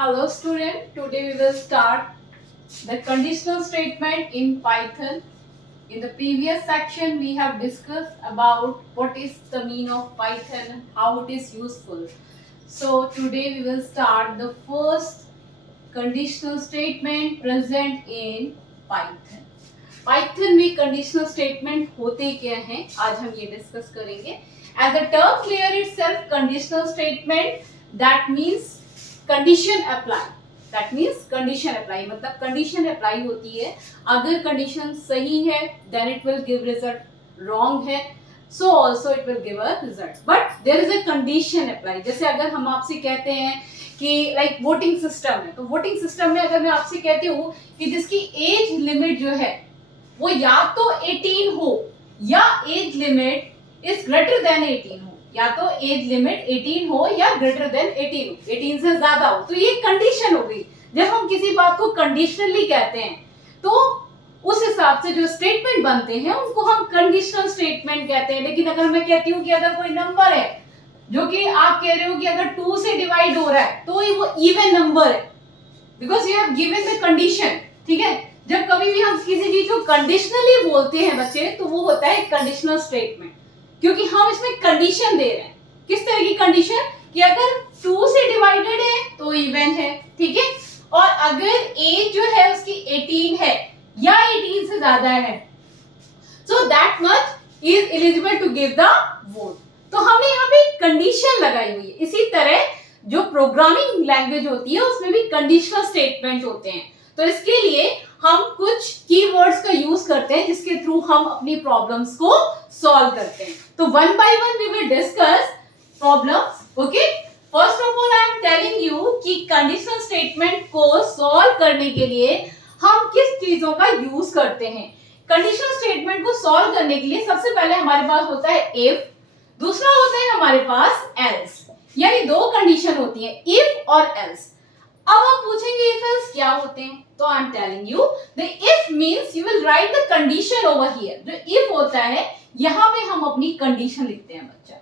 Hello student, today we will start the conditional statement in Python. In the previous section we have discussed about what is the meaning of Python, how it is useful. So today we will start the first conditional statement present in Python. Python में conditional statement होते क्या हैं आज हम ये discuss करेंगे. As the term clear itself, conditional statement that means condition apply. That means condition apply मतलब condition apply होती है. अगर कंडीशन सही है then it will give result, wrong है so also it will give a result, but there is a condition apply. जैसे अगर हम आपसे कहते हैं कि लाइक वोटिंग सिस्टम है, तो वोटिंग सिस्टम में अगर मैं आपसे कहती हूँ कि जिसकी एज लिमिट जो है वो या तो 18 हो या age limit is greater then 18 हो, या तो एज लिमिट 18 हो या ग्रेटर देन 18 हो, 18 से ज्यादा हो, तो ये कंडीशन हो गई. जब हम किसी बात को कंडीशनली कहते हैं तो उस हिसाब से जो स्टेटमेंट बनते हैं उनको हम कंडीशनल स्टेटमेंट कहते हैं. लेकिन अगर मैं कहती हूँ कि अगर कोई नंबर है जो कि आप कह रहे हो कि अगर 2 से डिवाइड हो रहा है तो वो इवन नंबर है, because you have given the condition. ठीक है, जब कभी भी हम किसी चीज को कंडीशनली बोलते हैं बच्चे तो वो होता है कंडीशनल स्टेटमेंट, क्योंकि हम इसमें कंडीशन दे रहे हैं. किस तरह की कंडीशन कि अगर 2 से डिवाइडेड है तो इवन है, ठीक है, और अगर एज जो है उसकी 18 है या 18 से ज्यादा है so that much is eligible to give the vote. तो हमने यहाँ पे कंडीशन लगाई हुई है. इसी तरह जो प्रोग्रामिंग लैंग्वेज होती है उसमें भी कंडीशनल स्टेटमेंट होते हैं. तो इसके लिए हम कुछ कीवर्ड्स का यूज करते हैं जिसके थ्रू हम अपनी प्रॉब्लम्स को सॉल्व करते हैं. तो one by one we will discuss problems. Okay, first of all I am telling you कि कंडीशनल स्टेटमेंट को सॉल्व करने के लिए हम किस चीजों का यूज करते हैं. कंडीशनल स्टेटमेंट को सॉल्व करने के लिए सबसे पहले हमारे पास होता है इफ, दूसरा होता है हमारे पास एल्स. यानी दो कंडीशन होती है, इफ और एल्स. अब आप पूछेंगे इफ एल्स क्या होते हैं, तो आई am telling you the if means you will write the condition over here. जो इफ होता है यहां पे हम अपनी कंडीशन लिखते हैं. बच्चा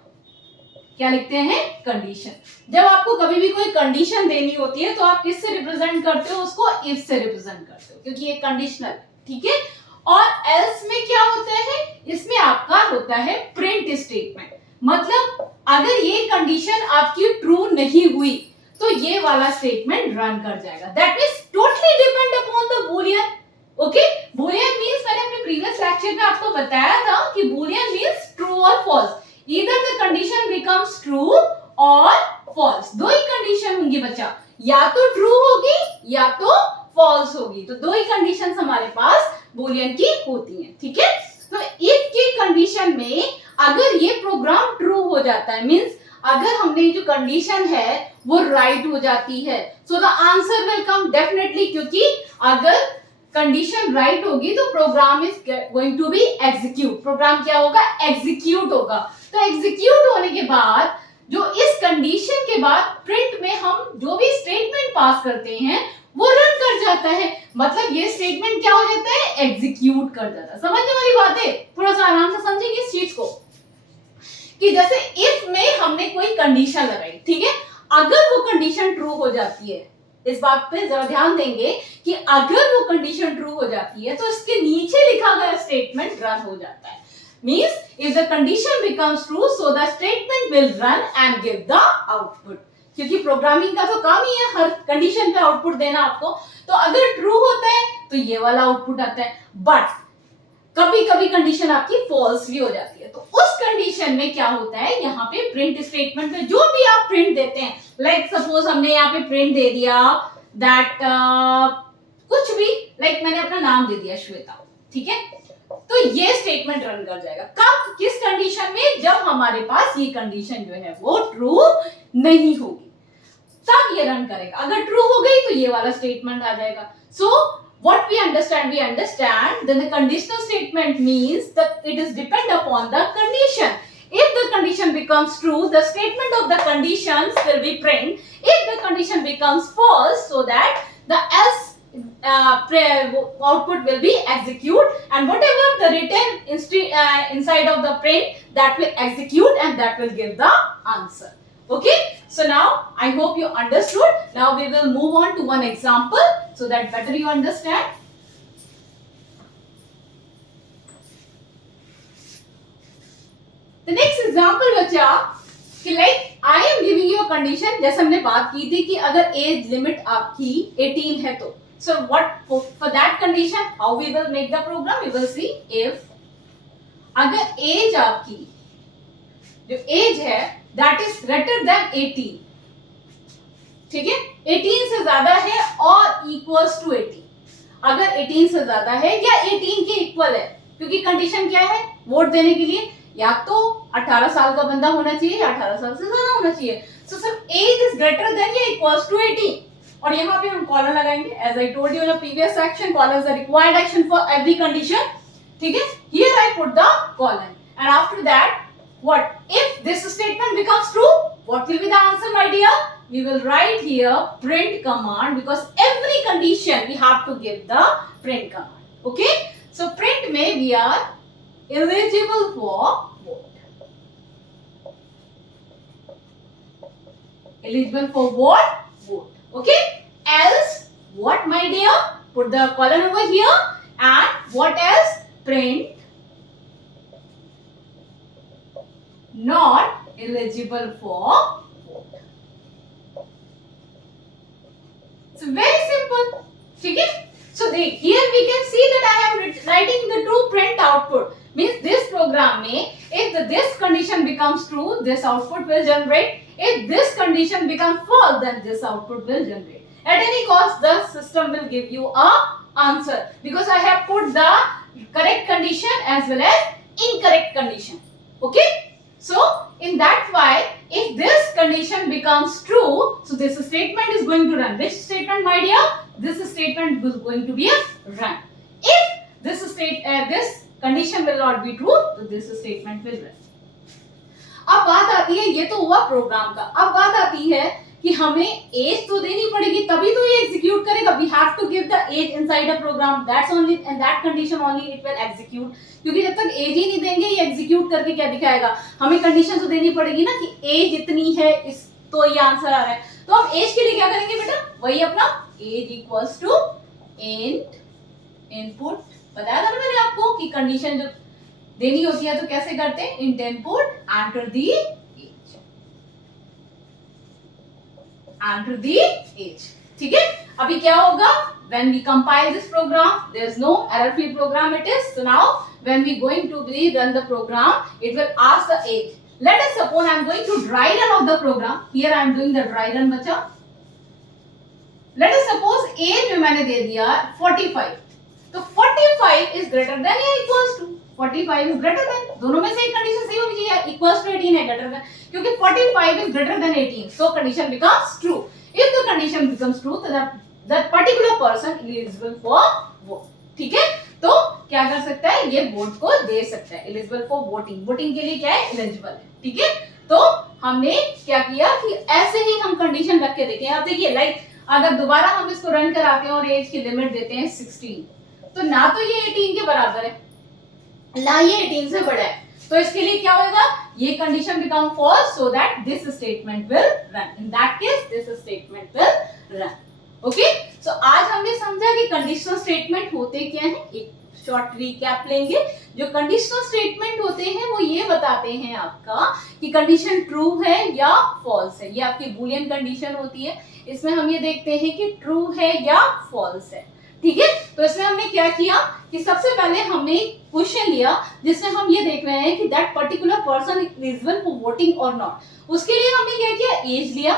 क्या लिखते हैं? कंडीशन. जब आपको कभी भी कोई कंडीशन देनी होती है तो आप किससे रिप्रेजेंट करते हो? उसको इफ से रिप्रेजेंट करते हो क्योंकि ये कंडीशनल, ठीक है. और एल्स में क्या होता है? इसमें आपका होता है प्रिंट स्टेटमेंट. मतलब अगर ये कंडीशन आपकी ट्रू नहीं हुई तो ये वाला स्टेटमेंट रन कर जाएगा. That means totally depend upon the boolean. Okay, boolean means मैंने अपने प्रीवियस लेक्चर में आपको बताया था कि बूलियन मींस ट्रू और false. Either the condition becomes true और फॉल्स. दो ही कंडीशन होंगी बच्चा, या तो ट्रू होगी या तो फॉल्स होगी. तो दो ही कंडीशंस हमारे पास बूलियन की होती हैं. ठीक है, तो इफ की कंडीशन में अगर ये प्रोग्राम ट्रू हो जाता है मींस अगर हमने जो कंडीशन है वो राइट हो जाती है so the answer will come definitely. क्योंकि अगर कंडीशन राइट होगी तो program is going to be execute. Program क्या होगा? एग्जीक्यूट होगा. तो एग्जीक्यूट होने के बाद जो इस कंडीशन के बाद प्रिंट में हम जो भी स्टेटमेंट पास करते हैं वो रन कर जाता है. मतलब ये स्टेटमेंट क्या हो जाता है? एग्जीक्यूट कर जाता है. समझने वाली बात है, थोड़ा सा आराम से समझेंगे इस चीज को कि जैसे इफ में हमने कोई कंडीशन लगाई, ठीक है, अगर वो कंडीशन ट्रू हो जाती है, इस बात पे जरा ध्यान देंगे कि अगर वो कंडीशन ट्रू हो जाती है तो इसके नीचे लिखा गया स्टेटमेंट रन हो जाता है. Means if the condition becomes true so the statement will run and give the output. क्योंकि प्रोग्रामिंग का तो काम ही है हर कंडीशन पे आउटपुट देना आपको. तो अगर ट्रू होता है तो ये वाला आउटपुट आता है, बट कभी कभी कंडीशन आपकी फॉल्स भी हो जाती है. तो उस कंडीशन में क्या होता है? यहाँ पे प्रिंट स्टेटमेंट में जो भी आप प्रिंट देते हैं, लाइक सपोज हमने यहाँ पे प्रिंट दे दिया दैट कुछ भी, लाइक मैंने अपना नाम दे दिया श्वेता, ठीक है, तो ये स्टेटमेंट रन कर जाएगा. कब? किस कंडीशन में? जब हमारे पास ये कंडीशन जो है वो ट्रू नहीं होगी तब ये रन करेगा. अगर ट्रू हो गई तो ये वाला स्टेटमेंट आ जाएगा. सो what we understand then the conditional statement means that it is depend upon the condition. If the condition becomes true, the statement of the conditions will be print. If the condition becomes false, so that the else output will be execute, and whatever the written inside of the print that will execute and that will give the answer. Okay, so now I hope you understood. Now we will move on to one example so that better you understand. The next example बच्चा कि like I am giving you a condition, जैसे हमने बात की थी कि अगर age limit आपकी 18 है तो so what for that condition how we will make the program, we will see if अगर एज आपकी जो एज है that is greater than 18, ठीक है, 18 से ज्यादा है और equals to 18, अगर 18 से ज्यादा है या 18 के इक्वल है, क्योंकि कंडीशन क्या है वोट देने के लिए या तो 18 साल का बंदा होना चाहिए या 18 साल से ज्यादा होना चाहिए. So sir age is greater than या इक्वल्स टू 18 और यहाँ पे हम कॉलन लगाएंगे. As I told you in the previous section, colon is the required action for every condition. ठीक है, here I put the colon and after that what if this statement becomes true, what will be the answer my dear? We will write here print command because every condition we have to give the print command. Okay, so print में we are eligible for vote. Eligible for what? Vote. Okay, else what my dear? Put the colon over here and what else? Print not eligible for vote. It's very simple. ठीक है? So here we can see that I am writing the true print output. Means this program में if this condition becomes true, this output will generate. If this condition becomes false, then this output will generate. At any cost, the system will give you a answer because I have put the correct condition as well as incorrect condition. Okay? So in that way, if this condition becomes true, so this statement is going to run. Which statement, my dear? This statement is going to be a run. If this condition will not be true, so this statement will run. अब बात आती है, ये तो हुआ programme का. अब बात आती है कि हमें एज तो देनी पड़ेगी तभी तो ये एग्जीक्यूट करेगा. We have to give the age inside a program. That's only in that condition only it will execute. क्योंकि जब तक एज ही नहीं देंगे ये एग्जीक्यूट करके क्या दिखाएगा? हमें कंडीशन तो देनी पड़ेगी ना कि एज इतनी है इस तो ये आंसर आ रहा है. तो हम एज के लिए क्या करेंगे बेटा? वही अपना एज इक्वल्स टू इनपुट. बताया था ना मैंने आपको कि कंडीशन जब देनी होती है तो कैसे करते हैं? Int input enter the age. Enter the age. ठीक है, अभी क्या होगा? When we compile this program, there is no error free program it is. So now when we going to run the program, it will ask the age. Let us suppose I am going to dry run of the program. Here I am doing the dry run बच्चा. Let us suppose age में मैंने दे दिया 45. तो 45 is greater than या equals to 45 is greater than. दोनों में से एक कंडीशन सही होनी चाहिए. Equals to 18 है greater than. क्योंकि 45 is greater than 18. So condition becomes true. If the condition becomes true, तो that particular person eligible for vote. ठीक है, तो क्या कर सकता है? ये वोट को दे सकता है. eligible for voting. वोटिंग के लिए क्या है? eligible है. ठीक है, तो हमने क्या किया कि ऐसे ही हम कंडीशन रख के देखें. अब देखिए लाइक अगर दोबारा हम इसको रन कराते हैं और एज की लिमिट देते हैं 16, तो ना तो ये 18 के बराबर है ना ये 18 से बड़ा है. तो इसके लिए क्या होगा? ये condition become false so that this statement will run. In that case this statement will run. Okay, so आज हमने समझा कि कंडीशनल स्टेटमेंट होते क्या हैं. एक शॉर्ट रिकैप लेंगे. जो कंडीशनल स्टेटमेंट होते हैं वो ये बताते हैं आपका कि कंडीशन ट्रू है या फॉल्स है. ये आपकी बूलियन कंडीशन होती है. इसमें हम ये देखते हैं कि ट्रू है या फॉल्स है. ठीक है, तो इसमें हमने क्या किया कि सबसे पहले हमने क्वेश्चन लिया जिसमें हम ये देख रहे हैं कि that particular person is eligible for voting और नॉट. उसके लिए हमने क्या किया? एज लिया.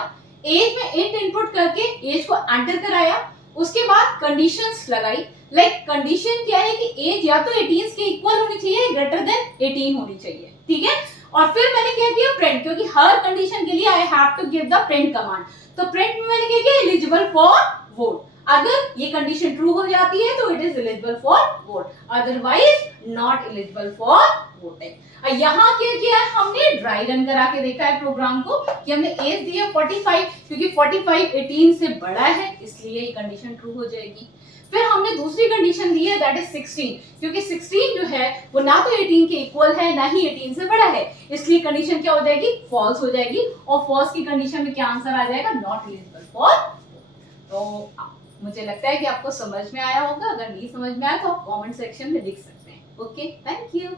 एज में इंट इनपुट करके एज को एंटर कराया. उसके बाद कंडीशंस लगाई. लाइक कंडीशन क्या है कि एज या तो 18 के इक्वल होनी चाहिए, ग्रेटर देन 18 होनी चाहिए. ठीक है, और फिर मैंने क्या किया? प्रिंट. क्योंकि हर कंडीशन के लिए I have to give the print command. तो प्रिंट में मैंने क्या किया? Eligible for vote. अगर ये कंडीशन ट्रू हो जाती है तो it is eligible for vote, otherwise not eligible for voting. यहाँ क्या किया है? हमने ड्राई रन करा के देखा है प्रोग्राम को कि हमने एज दी है 45. क्योंकि 45 18 से बड़ा है इसलिए ये कंडीशन ट्रू हो जाएगी. फिर हमने दूसरी कंडीशन दी है दैट इज 16, क्योंकि 16 जो है वो ना तो 18 के इक्वल है ना ही 18 से बड़ा है, इसलिए कंडीशन क्या हो जाएगी, फॉल्स हो जाएगी। और फॉल्स की कंडीशन में क्या आंसर आ जाएगा, नॉट एलिजिबल फॉर। तो मुझे लगता है कि आपको समझ में आया होगा, अगर नहीं समझ में आया तो आप कमेंट सेक्शन में लिख सकते हैं। Okay, thank you.